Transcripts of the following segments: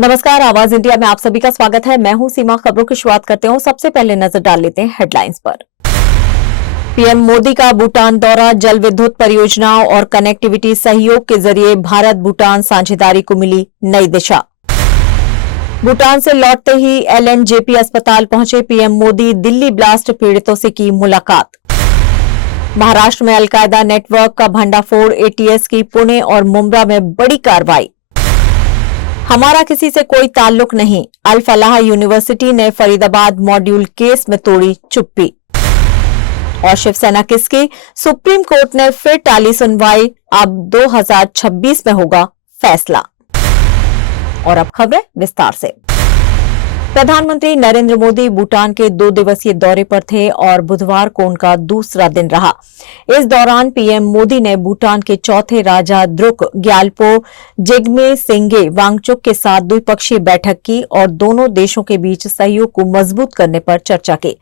नमस्कार, आवाज इंडिया में आप सभी का स्वागत है। मैं हूं सीमा। खबरों की शुरुआत करते हैं। सबसे पहले नजर डाल लेते हैं हेडलाइंस पर। पीएम मोदी का भूटान दौरा, जल विद्युत परियोजनाओं और कनेक्टिविटी सहयोग के जरिए भारत भूटान साझेदारी को मिली नई दिशा। भूटान से लौटते ही एलएनजेपी अस्पताल पहुंचे पीएम मोदी, दिल्ली ब्लास्ट पीड़ितों से की मुलाकात। महाराष्ट्र में अलकायदा नेटवर्क का भंडाफोड़, एटीएस की पुणे और मुंब्रा में बड़ी कार्रवाई। हमारा किसी से कोई ताल्लुक नहीं, अल फलाह यूनिवर्सिटी ने फरीदाबाद मॉड्यूल केस में तोड़ी चुप्पी। और शिवसेना किसकी, सुप्रीम कोर्ट ने फिर टाली सुनवाई, अब 2026 में होगा फैसला। और अब खबरें विस्तार से। प्रधानमंत्री नरेंद्र मोदी भूटान के 2 दिवसीय दौरे पर थे और बुधवार को उनका दूसरा दिन रहा। इस दौरान पीएम मोदी ने भूटान के चौथे राजा द्रुक ग्यालपो जिग्मे सिंगे वांगचुक के साथ द्विपक्षीय बैठक की और दोनों देशों के बीच सहयोग को मजबूत करने पर चर्चा की।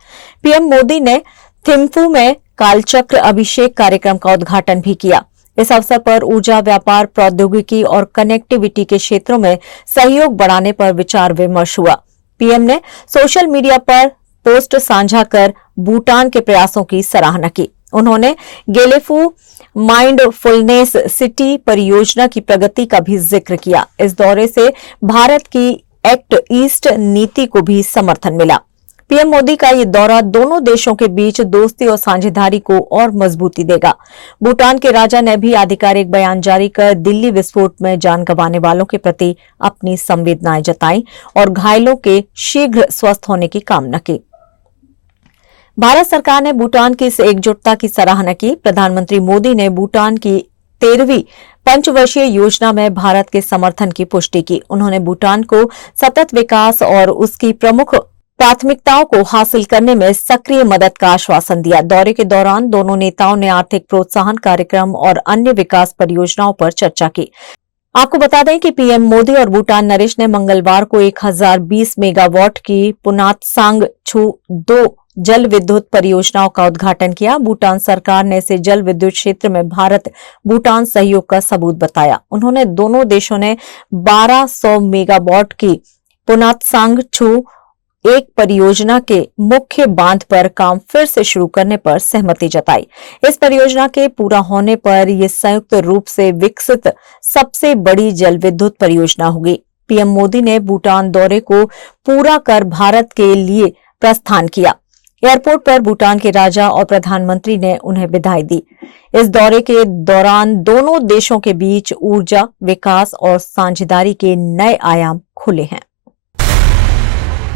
पीएम मोदी ने थिम्फू में कालचक्र अभिषेक कार्यक्रम का उद्घाटन भी किया। इस अवसर पर ऊर्जा, व्यापार, प्रौद्योगिकी और कनेक्टिविटी के क्षेत्रों में सहयोग बढ़ाने पर विचार विमर्श हुआ। पीएम ने सोशल मीडिया पर पोस्ट साझा कर भूटान के प्रयासों की सराहना की। उन्होंने गेलेफू माइंडफुलनेस सिटी परियोजना की प्रगति का भी जिक्र किया। इस दौरे से भारत की एक्ट ईस्ट नीति को भी समर्थन मिला। पीएम मोदी का ये दौरा दोनों देशों के बीच दोस्ती और साझेदारी को और मजबूती देगा। भूटान के राजा ने भी आधिकारिक बयान जारी कर दिल्ली विस्फोट में जान गंवाने वालों के प्रति अपनी संवेदनाएं जताई और घायलों के शीघ्र स्वस्थ होने की कामना की। भारत सरकार ने भूटान की इस एकजुटता की सराहना की। प्रधानमंत्री मोदी ने भूटान की 13वीं पंचवर्षीय योजना में भारत के समर्थन की पुष्टि की। उन्होंने भूटान को सतत विकास और उसकी प्रमुख प्राथमिकताओं को हासिल करने में सक्रिय मदद का आश्वासन दिया। दौरे के दौरान दोनों नेताओं ने आर्थिक प्रोत्साहन कार्यक्रम और अन्य विकास परियोजनाओं पर चर्चा की। आपको बता दें कि पीएम मोदी और भूटान नरेश ने मंगलवार को 1020 मेगावाट की पुनातसांग छू 2 जल विद्युत परियोजनाओं का उद्घाटन किया। भूटान सरकार ने इसे जल विद्युत क्षेत्र में भारत भूटान सहयोग का सबूत बताया। उन्होंने दोनों देशों ने 1200 मेगावाट की पुनातसांग छू 1 परियोजना के मुख्य बांध पर काम फिर से शुरू करने पर सहमति जताई। इस परियोजना के पूरा होने पर यह संयुक्त रूप से विकसित सबसे बड़ी जल विद्युत परियोजना होगी। पीएम मोदी ने भूटान दौरे को पूरा कर भारत के लिए प्रस्थान किया। एयरपोर्ट पर भूटान के राजा और प्रधानमंत्री ने उन्हें विदाई दी। इस दौरे के दौरान दोनों देशों के बीच ऊर्जा, विकास और साझेदारी के नए आयाम खुले हैं।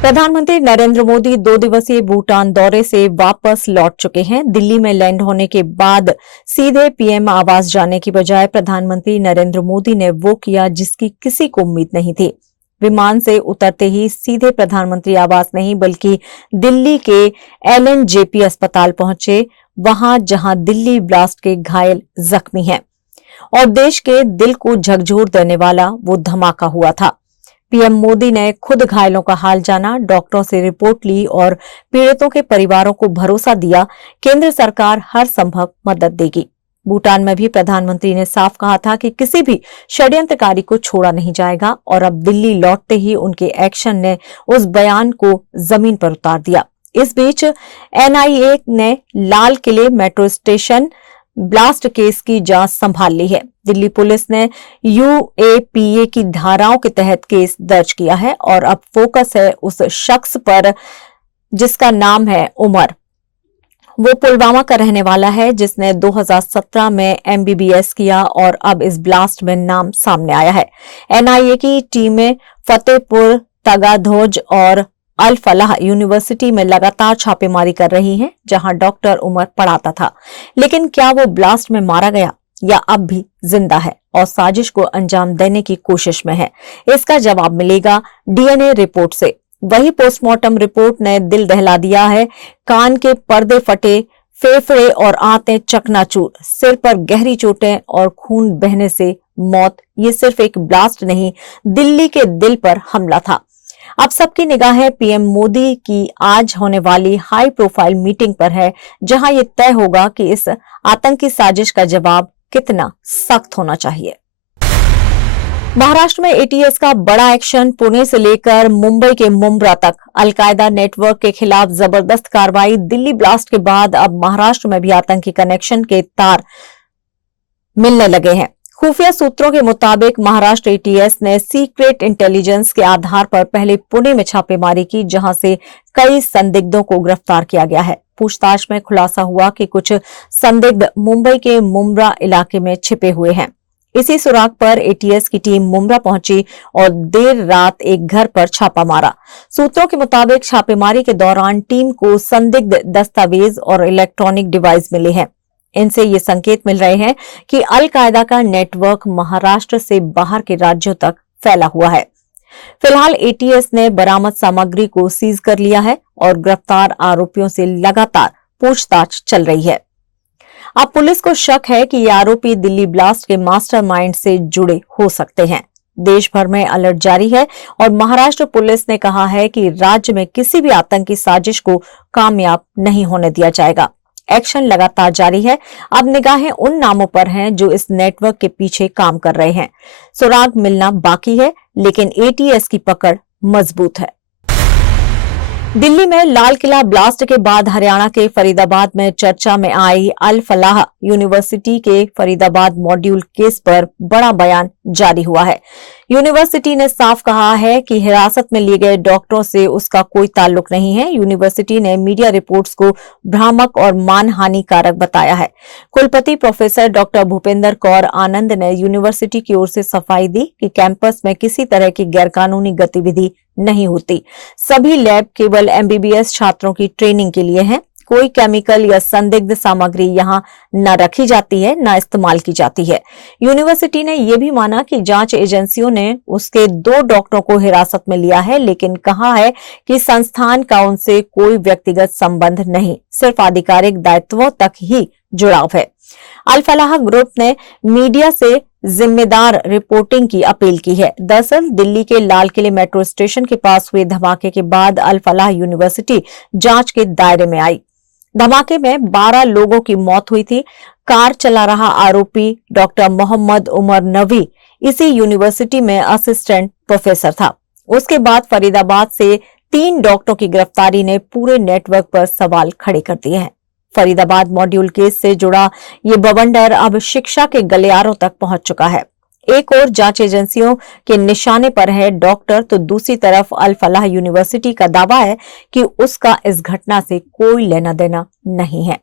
प्रधानमंत्री नरेंद्र मोदी 2 दिवसीय भूटान दौरे से वापस लौट चुके हैं। दिल्ली में लैंड होने के बाद सीधे पीएम आवास जाने की बजाय प्रधानमंत्री नरेंद्र मोदी ने वो किया जिसकी किसी को उम्मीद नहीं थी। विमान से उतरते ही सीधे प्रधानमंत्री आवास नहीं बल्कि दिल्ली के एलएनजेपी अस्पताल पहुंचे, वहां जहां दिल्ली ब्लास्ट के घायल जख्मी हैं और देश के दिल को झकझोर देने वाला वो धमाका हुआ था। पीएम मोदी ने खुद घायलों का हाल जाना, डॉक्टरों से रिपोर्ट ली और पीड़ितों के परिवारों को भरोसा दिया केंद्र सरकार हर संभव मदद देगी। भूटान में भी प्रधानमंत्री ने साफ कहा था कि किसी भी षड्यंत्रकारी को छोड़ा नहीं जाएगा और अब दिल्ली लौटते ही उनके एक्शन ने उस बयान को जमीन पर उतार दिया। इस बीच एनआईए ने लाल किले मेट्रो स्टेशन ब्लास्ट केस की जांच संभाल ली है। दिल्ली पुलिस ने यूएपीए की धाराओं के तहत केस दर्ज किया है और अब फोकस है उस शख्स पर जिसका नाम है उमर। वो पुलवामा का रहने वाला है जिसने 2017 में एमबीबीएस किया और अब इस ब्लास्ट में नाम सामने आया है। एनआईए की टीमें फतेहपुर, तगाधोज और अल फलाह यूनिवर्सिटी में लगातार छापेमारी कर रही हैं, जहां डॉक्टर उमर पढ़ाता था। लेकिन क्या वो ब्लास्ट में मारा गया या अब भी जिंदा है और साजिश को अंजाम देने की कोशिश में है? इसका जवाब मिलेगा डीएनए रिपोर्ट से। वही पोस्टमार्टम रिपोर्ट ने दिल दहला दिया है। कान के पर्दे फटे, फेफड़े और आंतें चकनाचूर, सिर पर गहरी चोटें और खून बहने से मौत। ये सिर्फ एक ब्लास्ट नहीं, दिल्ली के दिल पर हमला था। अब सबकी निगाहें पीएम मोदी की आज होने वाली हाई प्रोफाइल मीटिंग पर है, जहां ये तय होगा कि इस आतंकी साजिश का जवाब कितना सख्त होना चाहिए। महाराष्ट्र में एटीएस का बड़ा एक्शन। पुणे से लेकर मुंबई के मुंब्रा तक अलकायदा नेटवर्क के खिलाफ जबरदस्त कार्रवाई। दिल्ली ब्लास्ट के बाद अब महाराष्ट्र में भी आतंकी कनेक्शन के तार मिलने लगे हैं। खुफिया सूत्रों के मुताबिक महाराष्ट्र एटीएस ने सीक्रेट इंटेलिजेंस के आधार पर पहले पुणे में छापेमारी की, जहां से कई संदिग्धों को गिरफ्तार किया गया है। पूछताछ में खुलासा हुआ कि कुछ संदिग्ध मुंबई के मुंब्रा इलाके में छिपे हुए हैं। इसी सुराग पर एटीएस की टीम मुंब्रा पहुंची और देर रात एक घर पर छापा मारा। सूत्रों के मुताबिक छापेमारी के दौरान टीम को संदिग्ध दस्तावेज और इलेक्ट्रॉनिक डिवाइस मिले हैं। इनसे ये संकेत मिल रहे हैं कि अल कायदा का नेटवर्क महाराष्ट्र से बाहर के राज्यों तक फैला हुआ है। फिलहाल एटीएस ने बरामद सामग्री को सीज कर लिया है और गिरफ्तार आरोपियों से लगातार पूछताछ चल रही है। अब पुलिस को शक है कि ये आरोपी दिल्ली ब्लास्ट के मास्टरमाइंड से जुड़े हो सकते हैं। देश भर में अलर्ट जारी है और महाराष्ट्र पुलिस ने कहा है कि राज्य में किसी भी आतंकी साजिश को कामयाब नहीं होने दिया जाएगा। एक्शन लगातार जारी है। अब निगाहें उन नामों पर हैं जो इस नेटवर्क के पीछे काम कर रहे हैं। सुराग मिलना बाकी है, लेकिन एटीएस की पकड़ मजबूत है। दिल्ली में लाल किला ब्लास्ट के बाद हरियाणा के फरीदाबाद में चर्चा में आई अल फलाह यूनिवर्सिटी के फरीदाबाद मॉड्यूल केस पर बड़ा बयान जारी हुआ है। यूनिवर्सिटी ने साफ कहा है कि हिरासत में लिए गए डॉक्टरों से उसका कोई ताल्लुक नहीं है। यूनिवर्सिटी ने मीडिया रिपोर्ट्स को भ्रामक और मानहानिकारक बताया है। कुलपति प्रोफेसर डॉक्टर भूपेंद्र कौर आनंद ने यूनिवर्सिटी की ओर से सफाई दी कि कैंपस में किसी तरह की गैरकानूनी गतिविधि नहीं होती। सभी लैब केवल एमबीबीएस छात्रों की ट्रेनिंग के लिए हैं। कोई केमिकल या संदिग्ध सामग्री यहां न रखी जाती है, न इस्तेमाल की जाती है। यूनिवर्सिटी ने यह भी माना कि जांच एजेंसियों ने उसके 2 डॉक्टरों को हिरासत में लिया है, लेकिन कहा है कि संस्थान का उनसे कोई व्यक्तिगत संबंध नहीं, सिर्फ आधिकारिक दायित्वों तक ही जुड़ाव है। अल फलाह ग्रुप ने मीडिया से जिम्मेदार रिपोर्टिंग की अपील की है। दरअसल दिल्ली के लाल किले मेट्रो स्टेशन के पास हुए धमाके के बाद अल फलाह यूनिवर्सिटी जांच के दायरे में आई। धमाके में 12 लोगों की मौत हुई थी। कार चला रहा आरोपी डॉक्टर मोहम्मद उमर नवी इसी यूनिवर्सिटी में असिस्टेंट प्रोफेसर था। उसके बाद फरीदाबाद से 3 डॉक्टरों की गिरफ्तारी ने पूरे नेटवर्क पर सवाल खड़े कर दिए हैं। फरीदाबाद मॉड्यूल केस से जुड़ा ये बवंडर अब शिक्षा के गलियारों तक पहुंच चुका है। एक और जांच एजेंसियों के निशाने पर है डॉक्टर, तो दूसरी तरफ अल फलाह यूनिवर्सिटी का दावा है कि उसका इस घटना से कोई लेना देना नहीं है।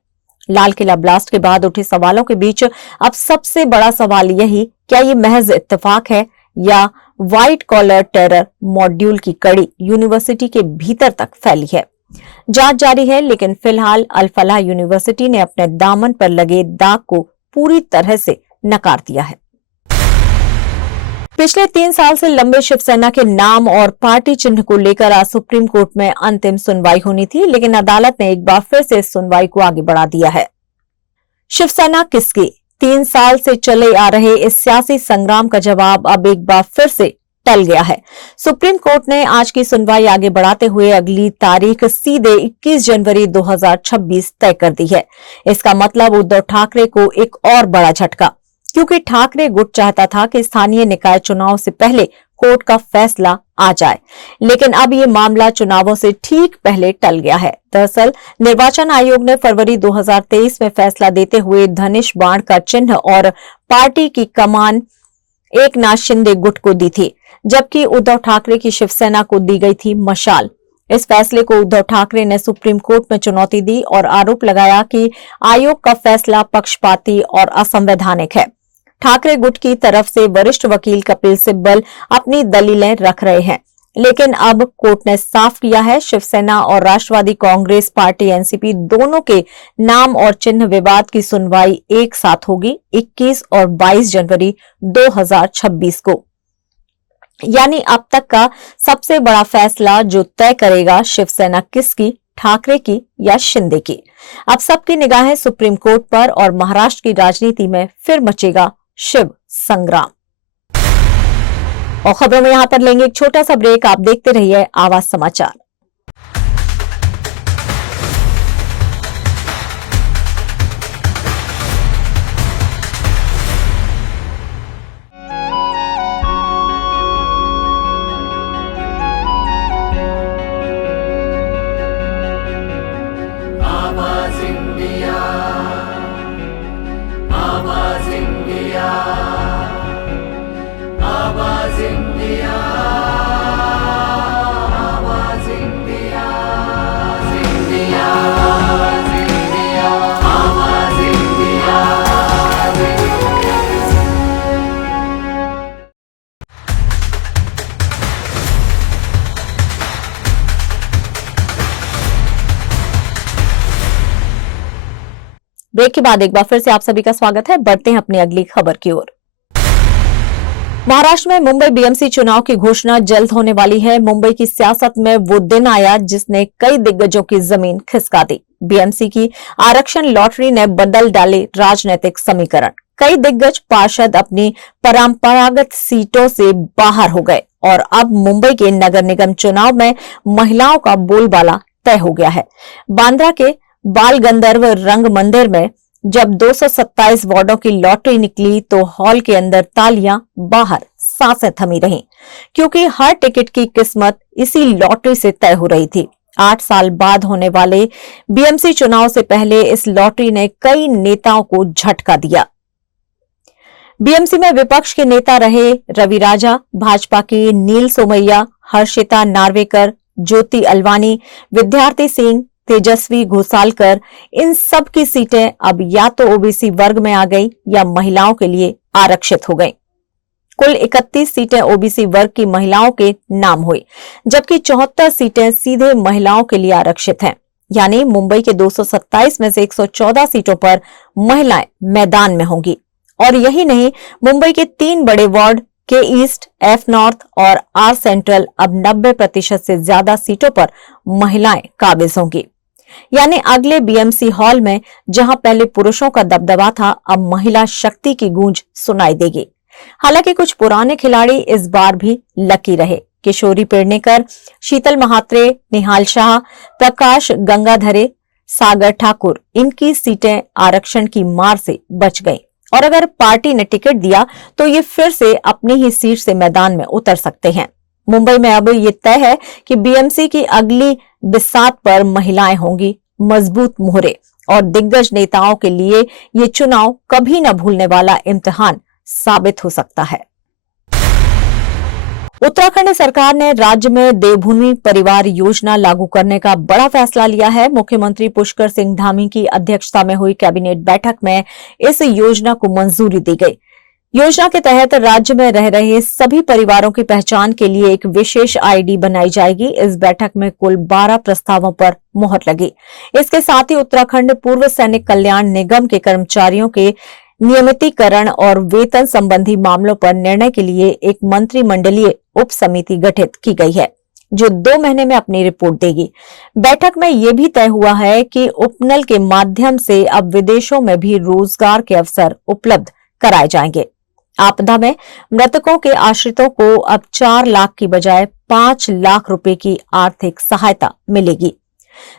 लाल किला ब्लास्ट के बाद उठे सवालों के बीच अब सबसे बड़ा सवाल यही, क्या ये महज इत्तेफाक है या व्हाइट कॉलर टेरर मॉड्यूल की कड़ी यूनिवर्सिटी के भीतर तक फैली है। जांच जारी है, लेकिन फिलहाल अल फलाह यूनिवर्सिटी ने अपने दामन पर लगे दाग को पूरी तरह से नकार दिया है। पिछले 3 साल से लंबे शिवसेना के नाम और पार्टी चिन्ह को लेकर आज सुप्रीम कोर्ट में अंतिम सुनवाई होनी थी, लेकिन अदालत ने एक बार फिर से इस सुनवाई को आगे बढ़ा दिया है। शिवसेना किसकी? 3 साल से चले आ रहे इस सियासी संग्राम का जवाब अब एक बार फिर से टल गया है। सुप्रीम कोर्ट ने आज की सुनवाई आगे बढ़ाते हुए अगली तारीख सीधे 21 जनवरी 2026 तय कर दी है। इसका मतलब उद्धव ठाकरे को एक और बड़ा झटका, क्योंकि ठाकरे गुट चाहता था कि स्थानीय निकाय चुनाव से पहले कोर्ट का फैसला आ जाए, लेकिन अब ये मामला चुनावों से ठीक पहले टल गया है। दरअसल निर्वाचन आयोग ने फरवरी 2023 में फैसला देते हुए धनुष बाण का चिन्ह और पार्टी की कमान एकनाथ शिंदे गुट को दी थी, जबकि उद्धव ठाकरे की शिवसेना को दी गई थी मशाल। इस फैसले को उद्धव ठाकरे ने सुप्रीम कोर्ट में चुनौती दी और आरोप लगाया कि आयोग का फैसला पक्षपाती और असंवैधानिक है। ठाकरे गुट की तरफ से वरिष्ठ वकील कपिल सिब्बल अपनी दलीलें रख रहे हैं, लेकिन अब कोर्ट ने साफ किया है शिवसेना और राष्ट्रवादी कांग्रेस पार्टी एनसीपी दोनों के नाम और चिन्ह विवाद की सुनवाई एक साथ होगी 21 और 22 जनवरी 2026 को। यानी अब तक का सबसे बड़ा फैसला जो तय करेगा शिवसेना किसकी, ठाकरे की या शिंदे की। अब सबकी निगाहें सुप्रीम कोर्ट पर और महाराष्ट्र की राजनीति में फिर मचेगा शिव संग्राम। और खबरों में यहां पर लेंगे एक छोटा सा ब्रेक। आप देखते रहिए आवाज समाचार। ब्रेक के बाद एक बार फिर से आप सभी का स्वागत है। बढ़ते हैं अपनी अगली खबर की ओर। महाराष्ट्र में मुंबई बीएमसी चुनाव की घोषणा जल्द होने वाली है। मुंबई की सियासत में वो दिन आया जिसने कई दिग्गजों की जमीन खिसका दी। बीएमसी की आरक्षण लॉटरी ने बदल डाले राजनीतिक समीकरण। कई दिग्गज पार्षद अपनी परंपरागत सीटों से बाहर हो गए और अब मुंबई के नगर निगम चुनाव में महिलाओं का बोलबाला तय हो गया है। बांद्रा के बाल गंधर्व रंग मंदिर में जब 227 वार्डों की लॉटरी निकली तो हॉल के अंदर तालियां, बाहर सांसें थमी रहीं, क्योंकि हर टिकट की किस्मत इसी लॉटरी से तय हो रही थी। 8 साल बाद होने वाले बीएमसी चुनाव से पहले इस लॉटरी ने कई नेताओं को झटका दिया। बीएमसी में विपक्ष के नेता रहे रवि राजा, भाजपा की नील सोमैया, हर्षिता नार्वेकर, ज्योति अलवानी, विद्यार्थी सिंह, तेजस्वी घोसालकर, इन सब की सीटें अब या तो ओबीसी वर्ग में आ गई या महिलाओं के लिए आरक्षित हो गई। कुल 31 सीटें ओबीसी वर्ग की महिलाओं के नाम हुई, जबकि 74 सीटें सीधे महिलाओं के लिए आरक्षित हैं। यानी मुंबई के 227 में से 114 सीटों पर महिलाएं मैदान में होंगी। और यही नहीं, मुंबई के 3 बड़े वार्ड के ईस्ट, एफ नॉर्थ और आर सेंट्रल अब 90% से ज्यादा सीटों पर महिलाएं काबिज होंगी। यानी अगले बीएमसी हॉल में जहां पहले पुरुषों का दबदबा था, अब महिला शक्ति की गूंज सुनाई देगी। हालांकि कुछ पुराने खिलाड़ी इस बार भी लकी रहे। किशोरी पेडनेकर, शीतल महात्रे, निहाल शाह, प्रकाश गंगाधरे, सागर ठाकुर, इनकी सीटें आरक्षण की मार से बच गईं। और अगर पार्टी ने टिकट दिया तो ये फिर से अपनी ही सीट से मैदान में उतर सकते हैं। मुंबई में अब ये तय है कि बीएमसी की अगली बिसात पर महिलाएं होंगी मजबूत मोहरे, और दिग्गज नेताओं के लिए ये चुनाव कभी न भूलने वाला इम्तिहान साबित हो सकता है। उत्तराखंड सरकार ने राज्य में देवभूमि परिवार योजना लागू करने का बड़ा फैसला लिया है। मुख्यमंत्री पुष्कर सिंह धामी की अध्यक्षता में हुई कैबिनेट बैठक में इस योजना को मंजूरी दी गई। योजना के तहत राज्य में रह रहे सभी परिवारों की पहचान के लिए एक विशेष आईडी बनाई जाएगी। इस बैठक में कुल 12 प्रस्तावों पर मोहर लगी। इसके साथ ही उत्तराखंड पूर्व सैनिक कल्याण निगम के कर्मचारियों के नियमितीकरण और वेतन संबंधी मामलों पर निर्णय के लिए एक मंत्रिमंडलीय उप समिति गठित की गई है, जो 2 महीने में अपनी रिपोर्ट देगी। बैठक में यह भी तय हुआ है कि उपनल के माध्यम से अब विदेशों में भी रोजगार के अवसर उपलब्ध कराए जाएंगे। आपदा में मृतकों के आश्रितों को अब 4 लाख की बजाय 5 लाख रुपए की आर्थिक सहायता मिलेगी,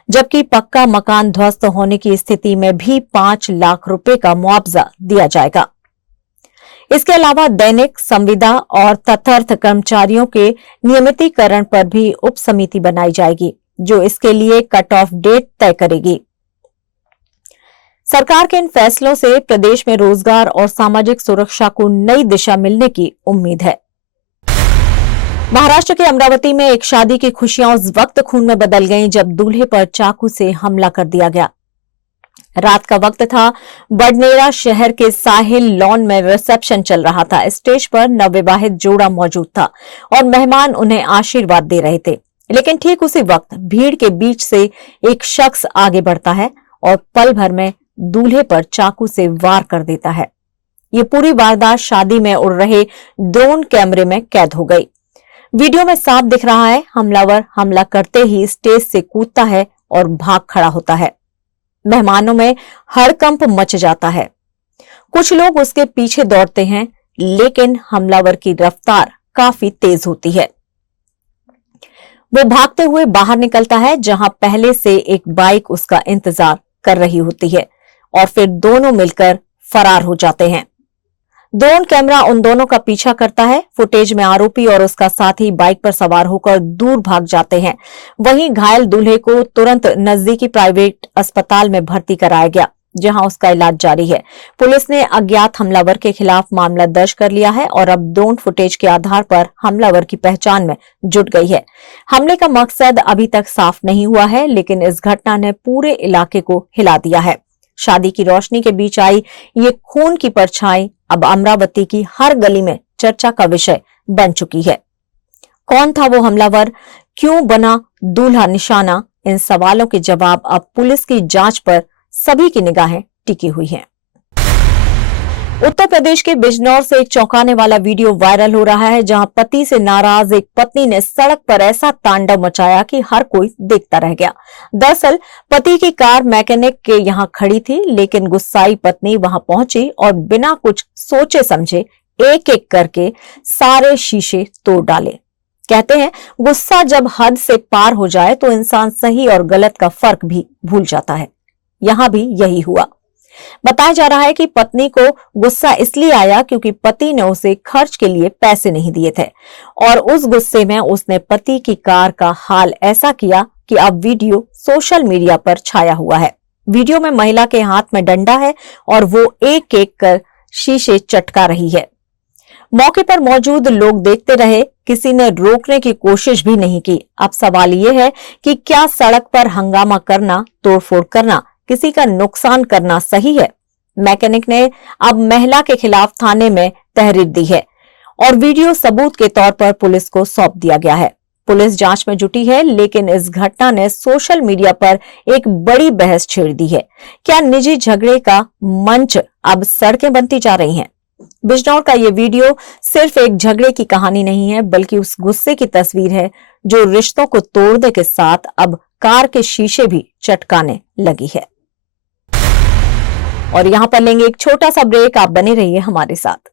जबकि पक्का मकान ध्वस्त होने की स्थिति में भी 5 लाख रुपए का मुआवजा दिया जाएगा। इसके अलावा दैनिक, संविदा और तदर्थ कर्मचारियों के नियमितीकरण पर भी उप समिति बनाई जाएगी, जो इसके लिए कट ऑफ डेट तय करेगी। सरकार के इन फैसलों से प्रदेश में रोजगार और सामाजिक सुरक्षा को नई दिशा मिलने की उम्मीद है। महाराष्ट्र के अमरावती में एक शादी की खुशियां उस वक्त खून में बदल गईं जब दूल्हे पर चाकू से हमला कर दिया गया। रात का वक्त था। बडनेरा शहर के साहिल लॉन में रिसेप्शन चल रहा था। स्टेज पर नवविवाहित जोड़ा मौजूद था और मेहमान उन्हें आशीर्वाद दे रहे थे। लेकिन ठीक उसी वक्त भीड़ के बीच से एक शख्स आगे बढ़ता है और पल भर में दूल्हे पर चाकू से वार कर देता है। ये पूरी वारदात शादी में उड़ रहे ड्रोन कैमरे में कैद हो गई। वीडियो में साफ दिख रहा है, हमलावर हमला करते ही स्टेज से कूदता है और भाग खड़ा होता है। मेहमानों में हड़कंप मच जाता है। कुछ लोग उसके पीछे दौड़ते हैं, लेकिन हमलावर की रफ्तार काफी तेज होती है। वो भागते हुए बाहर निकलता है, जहां पहले से एक बाइक उसका इंतजार कर रही होती है, और फिर दोनों मिलकर फरार हो जाते हैं। ड्रोन कैमरा उन दोनों का पीछा करता है। फुटेज में आरोपी और उसका साथी बाइक पर सवार होकर दूर भाग जाते हैं। वहीं घायल दूल्हे को तुरंत नजदीकी प्राइवेट अस्पताल में भर्ती कराया गया, जहां उसका इलाज जारी है। पुलिस ने अज्ञात हमलावर के खिलाफ मामला दर्ज कर लिया है और अब ड्रोन फुटेज के आधार पर हमलावर की पहचान में जुट गई है। हमले का मकसद अभी तक साफ नहीं हुआ है, लेकिन इस घटना ने पूरे इलाके को हिला दिया है। शादी की रोशनी के बीच आई ये खून की परछाई अब अमरावती की हर गली में चर्चा का विषय बन चुकी है। कौन था वो हमलावर? क्यों बना दूल्हा निशाना? इन सवालों के जवाब अब पुलिस की जांच पर सभी की निगाहें टिकी हुई हैं। उत्तर प्रदेश के बिजनौर से एक चौंकाने वाला वीडियो वायरल हो रहा है, जहां पति से नाराज एक पत्नी ने सड़क पर ऐसा तांडव मचाया कि हर कोई देखता रह गया। दरअसल पति की कार मैकेनिक के यहां खड़ी थी, लेकिन गुस्साई पत्नी वहां पहुंची और बिना कुछ सोचे समझे एक एक करके सारे शीशे तोड़ डाले। कहते हैं गुस्सा जब हद से पार हो जाए तो इंसान सही और गलत का फर्क भी भूल जाता है। यहां भी यही हुआ। बताया जा रहा है कि पत्नी को गुस्सा इसलिए आया क्योंकि पति ने उसे खर्च के लिए पैसे नहीं दिए थे और उस गुस्से में उसने पति की कार का हाल ऐसा किया कि अब वीडियो सोशल मीडिया पर छाया हुआ है। वीडियो में महिला के हाथ में डंडा है और वो एक एक कर शीशे चटका रही है। मौके पर मौजूद लोग देखते रहे, किसी ने रोकने की कोशिश भी नहीं की। अब सवाल ये है कि क्या सड़क पर हंगामा करना, तोड़फोड़ करना, किसी का नुकसान करना सही है? मैकेनिक ने अब महिला के खिलाफ थाने में तहरीर दी है और वीडियो सबूत के तौर पर पुलिस को सौंप दिया गया है। पुलिस जांच में जुटी है, लेकिन इस घटना ने सोशल मीडिया पर एक बड़ी बहस छेड़ दी है। क्या निजी झगड़े का मंच अब सड़कें बनती जा रही हैं? बिजनौर का ये वीडियो सिर्फ एक झगड़े की कहानी नहीं है, बल्कि उस गुस्से की तस्वीर है जो रिश्तों को तोड़ने के साथ अब कार के शीशे भी चटकाने लगी है। और यहां पर लेंगे एक छोटा सा ब्रेक, आप बने रहिए हमारे साथ।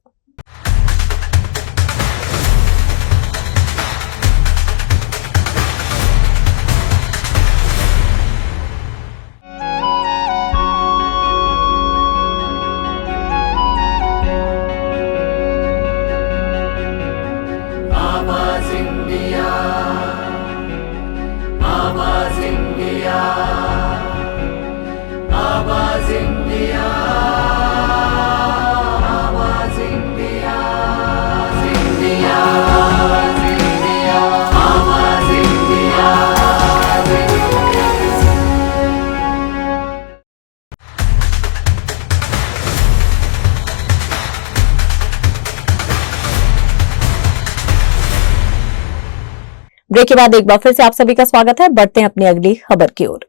ब्रेक के बाद एक बार फिर से आप सभी का स्वागत है। बढ़ते हैं अपनी अगली खबर की ओर।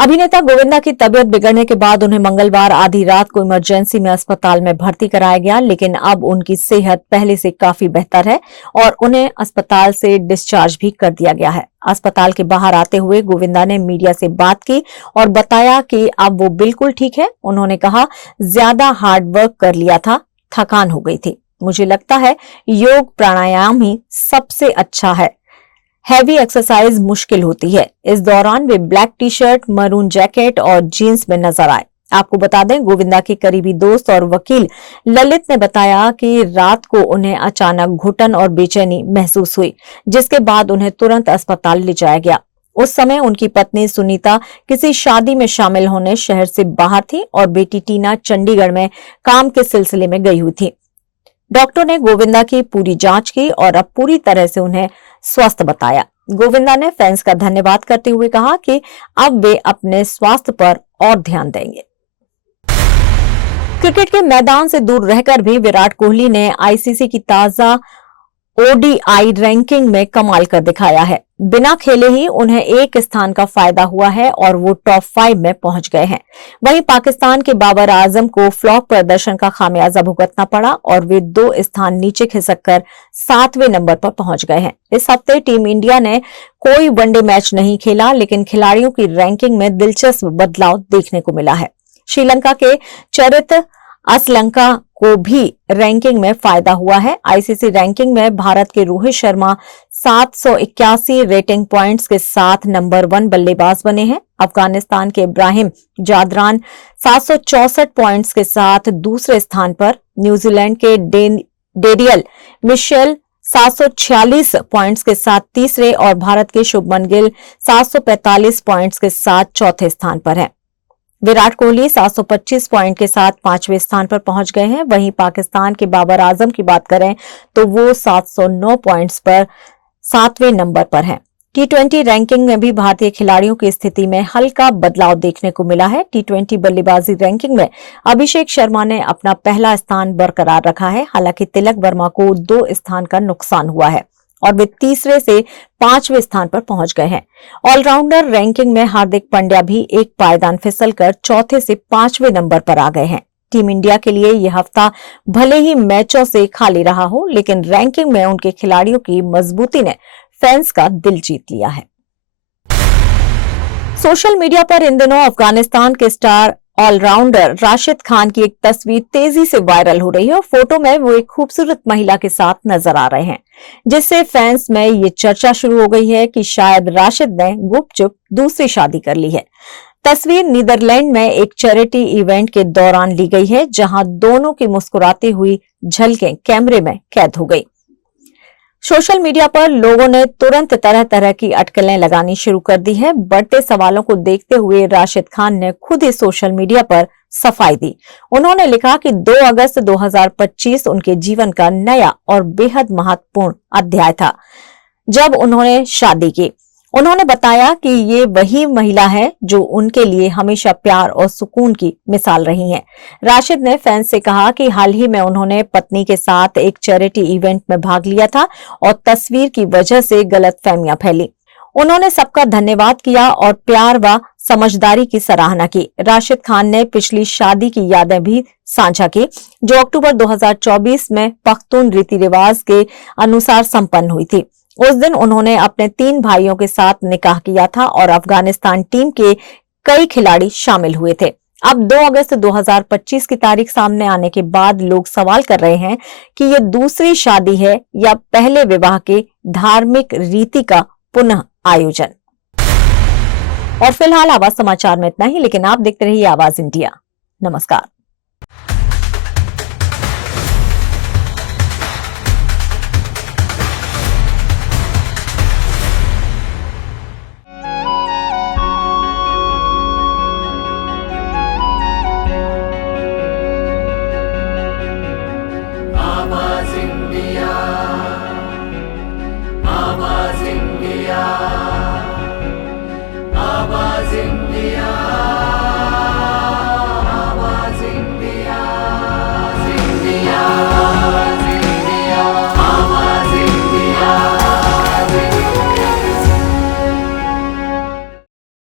अभिनेता गोविंदा की तबीयत बिगड़ने के बाद उन्हें मंगलवार आधी रात को इमरजेंसी में अस्पताल में भर्ती कराया गया, लेकिन अब उनकी सेहत पहले से काफी बेहतर है और उन्हें अस्पताल से डिस्चार्ज भी कर दिया गया है। अस्पताल के बाहर आते हुए गोविंदा ने मीडिया से बात की और बताया कि अब वो बिल्कुल ठीक है। उन्होंने कहा, ज्यादा हार्ड वर्क कर लिया था, थकान हो गई थी। मुझे लगता है योग प्राणायाम ही सबसे अच्छा है। हैवी एक्सरसाइज मुश्किल होती है। इस दौरान वे black T shirt, maroon jacket और जीन्स में नजर आए। आपको बता दें, गोविंदा के करीबी दोस्त और वकील ललित ने बताया कि रात को उन्हें अचानक घुटन और बेचैनी महसूस हुई, जिसके बाद उन्हें तुरंत अस्पताल ले जाया गया। उस समय उनकी पत्नी सुनीता किसी शादी में शामिल होने शहर से बाहर थी और बेटी टीना चंडीगढ़ में काम के सिलसिले में गई हुई थी। डॉक्टर ने गोविंदा की पूरी जांच की और अब पूरी तरह से उन्हें स्वस्थ बताया। गोविंदा ने फैंस का धन्यवाद करते हुए कहा कि अब वे अपने स्वास्थ्य पर और ध्यान देंगे। क्रिकेट के मैदान से दूर रहकर भी विराट कोहली ने आईसीसी की ताजा ओडीआई रैंकिंग में कमाल कर दिखाया है। बिना खेले ही उन्हें एक स्थान का फायदा हुआ है और वो टॉप 5 में पहुंच गए हैं। वहीं पाकिस्तान के बाबर आजम को फ्लॉप प्रदर्शन का खामियाजा भुगतना पड़ा और वे 2 स्थान नीचे खिसककर 7वें नंबर पर पहुंच गए हैं। इस हफ्ते टीम इंडिया ने कोई वनडे मैच नहीं खेला, लेकिन खिलाड़ियों की रैंकिंग में दिलचस्प बदलाव देखने को मिला है। श्रीलंका के चरित असलंका को भी रैंकिंग में फायदा हुआ है। आईसीसी रैंकिंग में भारत के रोहित शर्मा 781 रेटिंग पॉइंट्स के साथ नंबर 1 बल्लेबाज बने हैं। अफगानिस्तान के इब्राहिम जादरान 764 पॉइंट्स के साथ दूसरे स्थान पर, न्यूजीलैंड के डेरियल मिशेल 746 पॉइंट्स के साथ तीसरे और भारत के शुभमन गिल 745 पॉइंट्स के साथ चौथे स्थान पर है। विराट कोहली 725 पॉइंट के साथ 5वें स्थान पर पहुंच गए हैं। वहीं पाकिस्तान के बाबर आजम की बात करें तो वो 709 पॉइंट्स पर 7वें नंबर पर हैं। टी20 रैंकिंग में भी भारतीय खिलाड़ियों की स्थिति में हल्का बदलाव देखने को मिला है। टी20 बल्लेबाजी रैंकिंग में अभिषेक शर्मा ने अपना पहला स्थान बरकरार रखा है। हालांकि तिलक वर्मा को 2 स्थान का नुकसान हुआ है और वे तीसरे से 5वें स्थान पर पहुंच गए हैं। ऑलराउंडर रैंकिंग में हार्दिक पांड्या भी एक पायदान फिसलकर चौथे से 5वें नंबर पर आ गए हैं। टीम इंडिया के लिए यह हफ्ता भले ही मैचों से खाली रहा हो, लेकिन रैंकिंग में उनके खिलाड़ियों की मजबूती ने फैंस का दिल जीत लिया है। सोशल मीडिया पर इन दिनों अफगानिस्तान के स्टार ऑलराउंडर राशिद खान की एक तस्वीर तेजी से वायरल हो रही है और फोटो में वो एक खूबसूरत महिला के साथ नजर आ रहे हैं, जिससे फैंस में ये चर्चा शुरू हो गई है कि शायद राशिद ने गुपचुप दूसरी शादी कर ली है। तस्वीर नीदरलैंड में एक चैरिटी इवेंट के दौरान ली गई है, जहां दोनों की मुस्कुराती हुई झलकें कैमरे में कैद हो गई। सोशल मीडिया पर लोगों ने तुरंत तरह तरह की अटकलें लगानी शुरू कर दी है। बढ़ते सवालों को देखते हुए राशिद खान ने खुद ही सोशल मीडिया पर सफाई दी। उन्होंने लिखा कि 2 अगस्त 2025 उनके जीवन का नया और बेहद महत्वपूर्ण अध्याय था, जब उन्होंने शादी की। उन्होंने बताया कि ये वही महिला है जो उनके लिए हमेशा प्यार और सुकून की मिसाल रही हैं। राशिद ने फैंस से कहा कि हाल ही में उन्होंने पत्नी के साथ एक चैरिटी इवेंट में भाग लिया था और तस्वीर की वजह से गलतफहमियां फैली। उन्होंने सबका धन्यवाद किया और प्यार व समझदारी की सराहना की। राशिद खान ने पिछली शादी की यादें भी साझा की, जो अक्टूबर 2024 में पख्तून रीति रिवाज के अनुसार संपन्न हुई थी। उस दिन उन्होंने अपने 3 भाइयों के साथ निकाह किया था और अफगानिस्तान टीम के कई खिलाड़ी शामिल हुए थे। अब 2 अगस्त 2025 की तारीख सामने आने के बाद लोग सवाल कर रहे हैं कि ये दूसरी शादी है या पहले विवाह के धार्मिक रीति का पुनः आयोजन। और फिलहाल आवाज समाचार में इतना ही, लेकिन आप देखते रहिए आवाज इंडिया। नमस्कार।